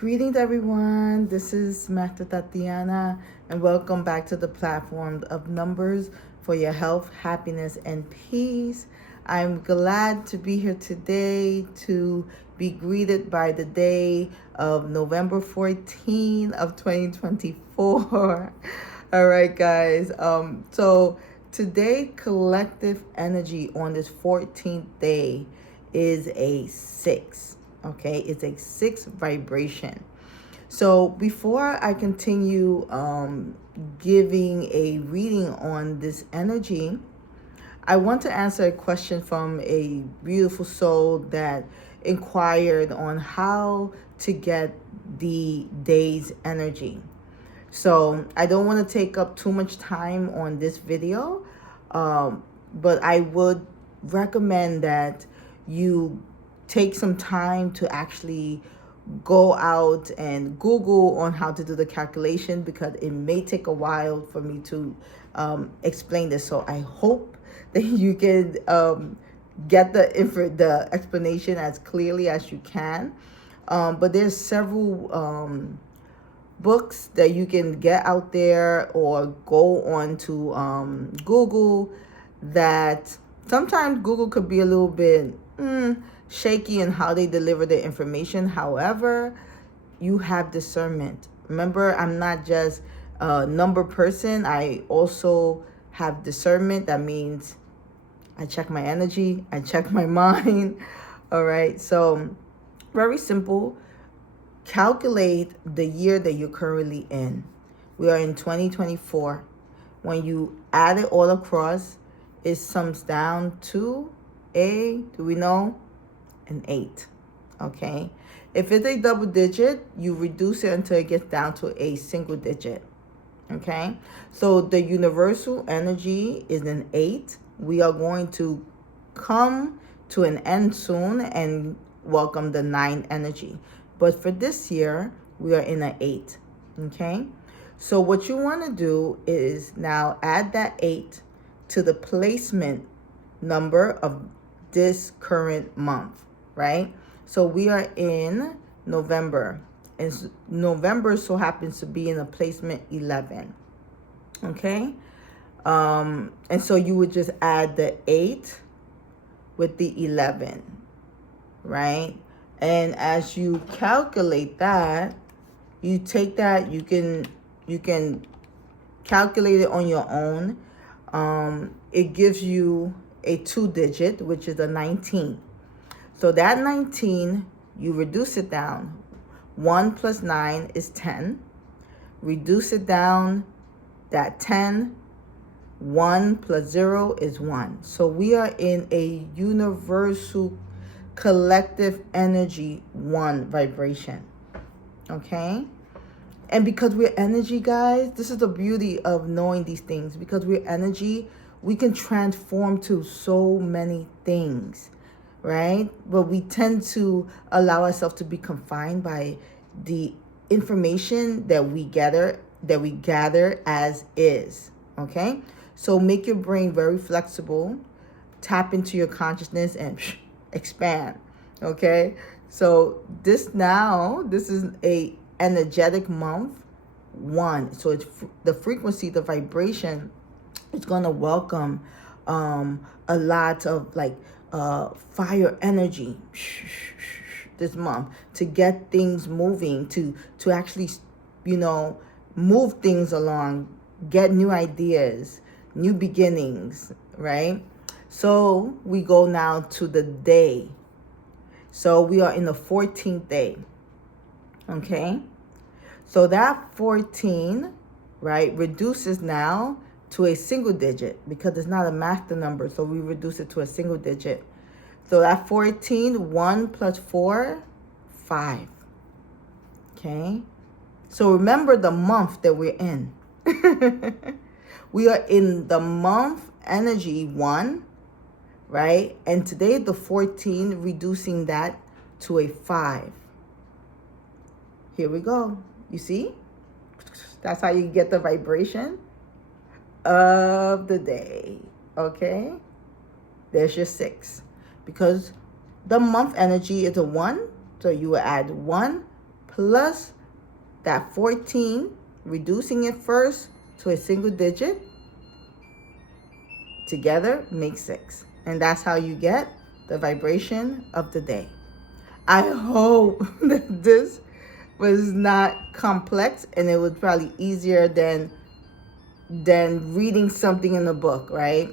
Greetings, everyone. This is Master Tatiana, and welcome back to the platform of numbers for your health, happiness, and peace. I'm glad to be here today to be greeted by the day of November 14 of 2024. All right, guys. So today, collective energy on this 14th day is a 6. Okay, it's a 6 vibration. So before I continue giving a reading on this energy, I want to answer a question from a beautiful soul that inquired on how to get the day's energy. So I don't want to take up too much time on this video, but I would recommend that you take some time to actually go out and Google on how to do the calculation, because it may take a while for me to explain this. So I hope that you can get the explanation as clearly as you can. But there's several books that you can get out there or go on to Google, that sometimes Google could be a little bit shaky in how they deliver the information. However, you have discernment. Remember, I'm not just a number person. I also have discernment. That means I check my energy, I check my mind. All right. So very simple. Calculate the year that you're currently in. We are in 2024. When you add it all across, it sums down to do we know? An 8. Okay. If it's a double digit, you reduce it until it gets down to a single digit. Okay. So the universal energy is an 8. We are going to come to an end soon and welcome the 9 energy. But for this year, we are in an 8. Okay. So what you want to do is now add that 8 to the placement number of this current month, right? So we are in November, and November so happens to be in a placement 11. Okay. And so you would just add the 8 with the 11, right? And as you calculate that, you take that, you can calculate it on your own. It gives you a 2-digit, which is a 19. So that 19, you reduce it down. 1 plus 9 is 10. Reduce it down, that 10, 1 plus 0 is 1. So we are in a universal collective energy 1 vibration. Okay? And because we're energy, guys, this is the beauty of knowing these things. Because we're energy, we can transform to so many things, right? But we tend to allow ourselves to be confined by the information that we gather as is. Okay? So make your brain very flexible, tap into your consciousness and expand. Okay? So this is a energetic month 1. So it's the frequency, the vibration is going to welcome a lot of fire energy this month to get things moving, to actually move things along, get new ideas, new beginnings, right? So we go now to the day. So we are in the 14th day. Okay? So that 14, right, reduces now to a single digit because it's not a master number. So we reduce it to a single digit. So that 14, 1 plus 4, 5. Okay? So remember the month that we're in. We are in the month energy 1, right? And today the 14, reducing that to a 5. Here we go. You see? That's how you get the vibration of the day. Okay? There's your 6. Because the month energy is a 1, so you will add 1 plus that 14, reducing it first to a single digit, together makes 6. And that's how you get the vibration of the day. I hope that this was not complex and it was probably easier than reading something in a book, right?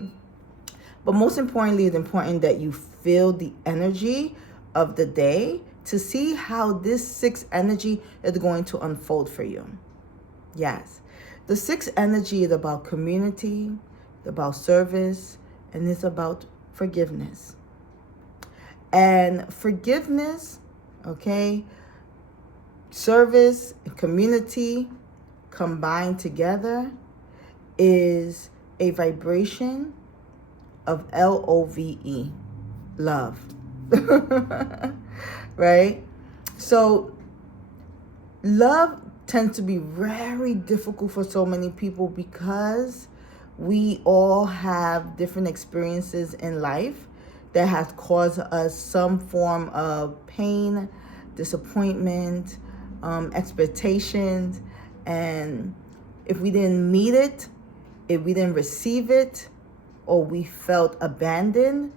But most importantly, it's important that you feel the energy of the day to see how this 6 energy is going to unfold for you. Yes. The 6 energy is about community, it's about service, and it's about forgiveness. And forgiveness, okay, service and community combined together is a vibration of LOVE, love. Right? So love tends to be very difficult for so many people because we all have different experiences in life that has caused us some form of pain, disappointment, expectations. And if we didn't meet it, if we didn't receive it, or we felt abandoned,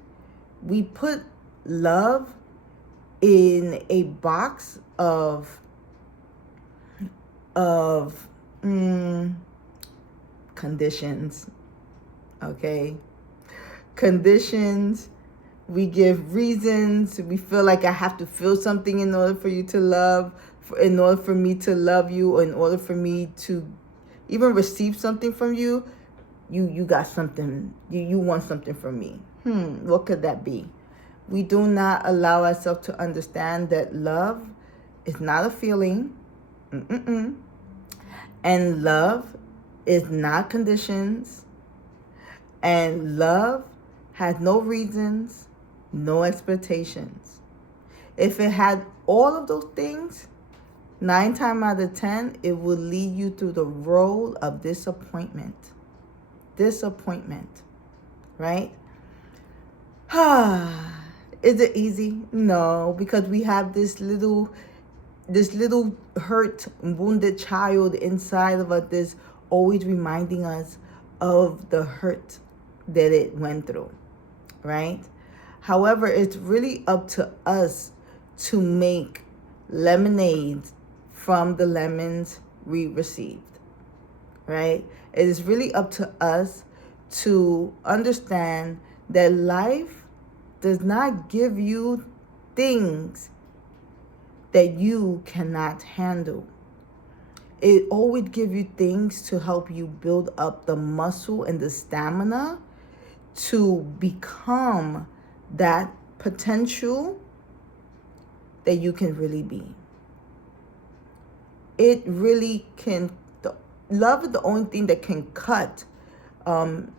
we put love in a box of conditions. Okay? Conditions. We give reasons. We feel like I have to feel something in order for you to love, in order for me to love you, or in order for me to even receive something from you. You got something, you want something from me. What could that be? We do not allow ourselves to understand that love is not a feeling. And love is not conditions. And love has no reasons, no expectations. If it had all of those things, 9 times out of 10, it will lead you through the road of disappointment. Right? Is it easy? No, because we have this little hurt, wounded child inside of us that's always reminding us of the hurt that it went through, right? However, it's really up to us to make lemonade from the lemons we received, right? It is really up to us to understand that life does not give you things that you cannot handle. It always gives you things to help you build up the muscle and the stamina to become that potential that you can really be. It really can. Love is the only thing that can cut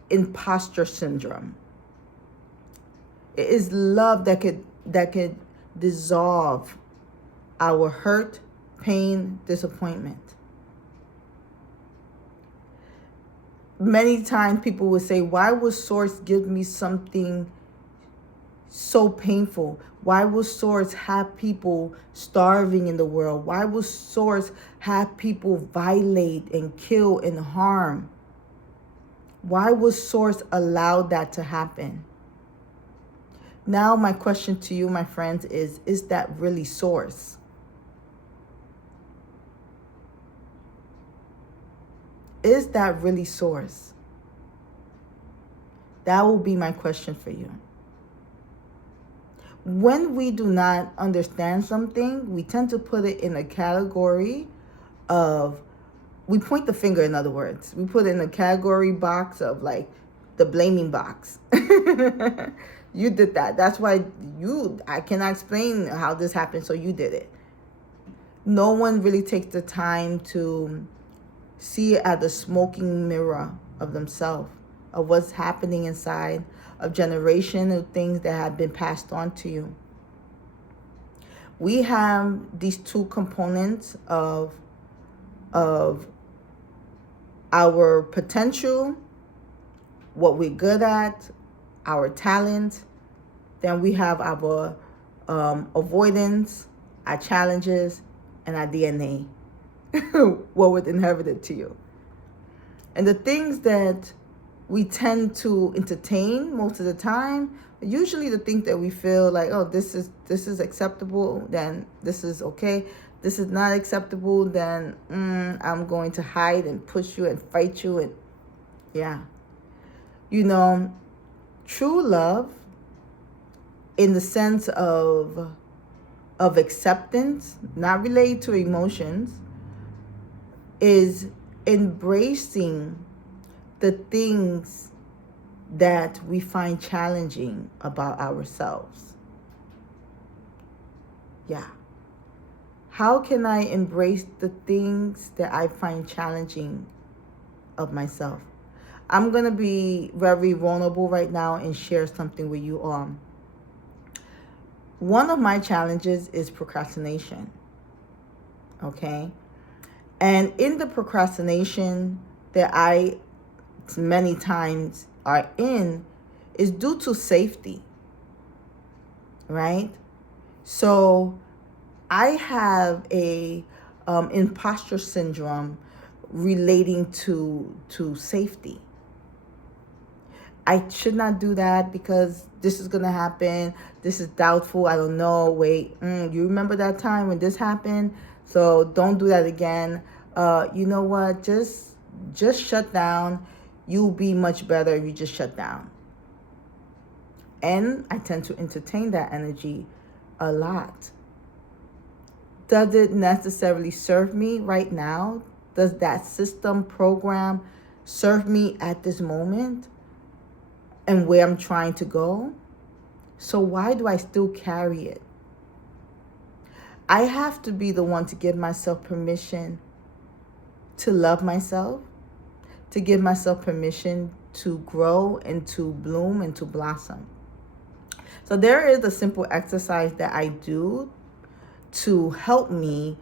imposter syndrome. It is love that could dissolve our hurt, pain, disappointment. Many times people will say, why would Source give me something so painful? Why would Source have people starving in the world? Why would Source have people violate and kill and harm? Why would Source allow that to happen? Now my question to you, my friends, is that really Source? Is that really Source? That will be my question for you. When we do not understand something, we tend to put it in a category of, we point the finger, in other words. We put it in a category box of like the blaming box. You did that. That's why I cannot explain how this happened, so you did it. No one really takes the time to see it as a smoking mirror of themselves, of what's happening inside, of generation of things that have been passed on to you. We have these two components of our potential, what we're good at, our talent. Then we have our avoidance, our challenges, and our DNA, what was inherited to you. And the things that we tend to entertain most of the time, usually the things that we feel like, oh, this is acceptable, then this is okay. This is not acceptable, then I'm going to hide and push you and fight you. And yeah. True love, in the sense of acceptance, not related to emotions, is embracing the things that we find challenging about ourselves. Yeah. How can I embrace the things that I find challenging of myself? I'm going to be very vulnerable right now and share something with you all. One of my challenges is procrastination. Okay? And in the procrastination that I many times are in is due to safety. Right? So I have a imposter syndrome relating to safety. I should not do that because this is going to happen. This is doubtful. I don't know. Wait, you remember that time when this happened? So don't do that again. You know what? Just shut down. You'll be much better if you just shut down. And I tend to entertain that energy a lot. Does it necessarily serve me right now? Does that system program serve me at this moment and where I'm trying to go? So why do I still carry it? I have to be the one to give myself permission to love myself, to give myself permission to grow and to bloom and to blossom. So there is a simple exercise that I do to help me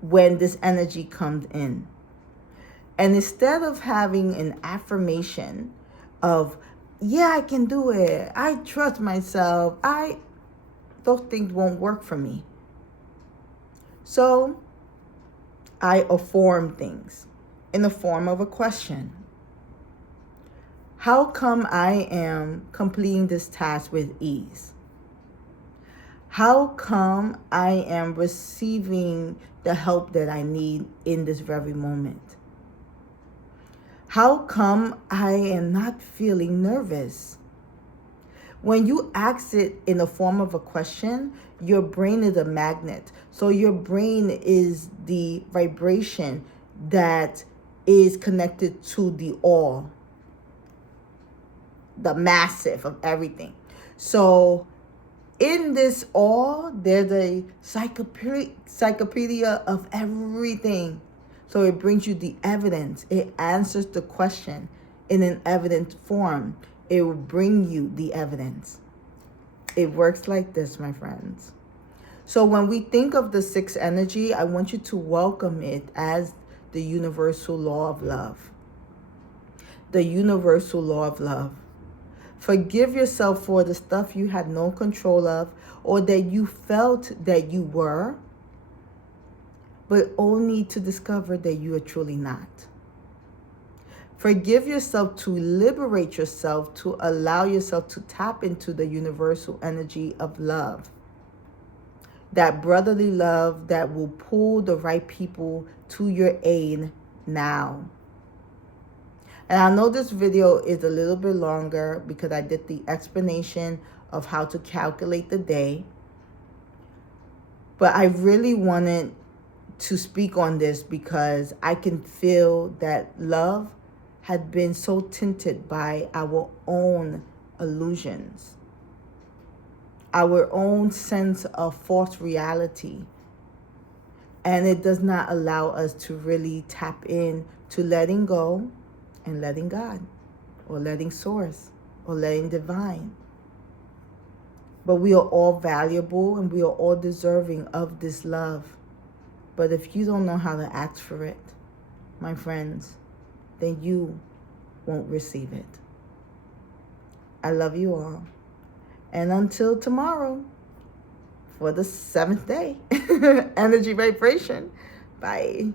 when this energy comes in. And instead of having an affirmation of, yeah, I can do it, I trust myself, those things won't work for me. So I affirm things in the form of a question. How come I am completing this task with ease? How come I am receiving the help that I need in this very moment? How come I am not feeling nervous? When you ask it in the form of a question, your brain is a magnet. So your brain is the vibration that is connected to the all, the massive of everything. So in this all, there's a encyclopedia of everything. So it brings you the evidence. It answers the question in an evident form. It will bring you the evidence. It works like this, my friends. So when we think of the sixth energy, I want you to welcome it as the universal law of love. The universal law of love. Forgive yourself for the stuff you had no control of or that you felt that you were, but only to discover that you are truly not. Forgive yourself to liberate yourself, to allow yourself to tap into the universal energy of love. That brotherly love that will pull the right people to your aid now. And I know this video is a little bit longer because I did the explanation of how to calculate the day. But I really wanted to speak on this because I can feel that love had been so tinted by our own illusions, our own sense of false reality. And it does not allow us to really tap in to letting go and letting God, or letting source, or letting divine. But we are all valuable and we are all deserving of this love. But if you don't know how to ask for it, my friends, then you won't receive it. I love you all. And until tomorrow, for the 7th day. Energy vibration. Bye.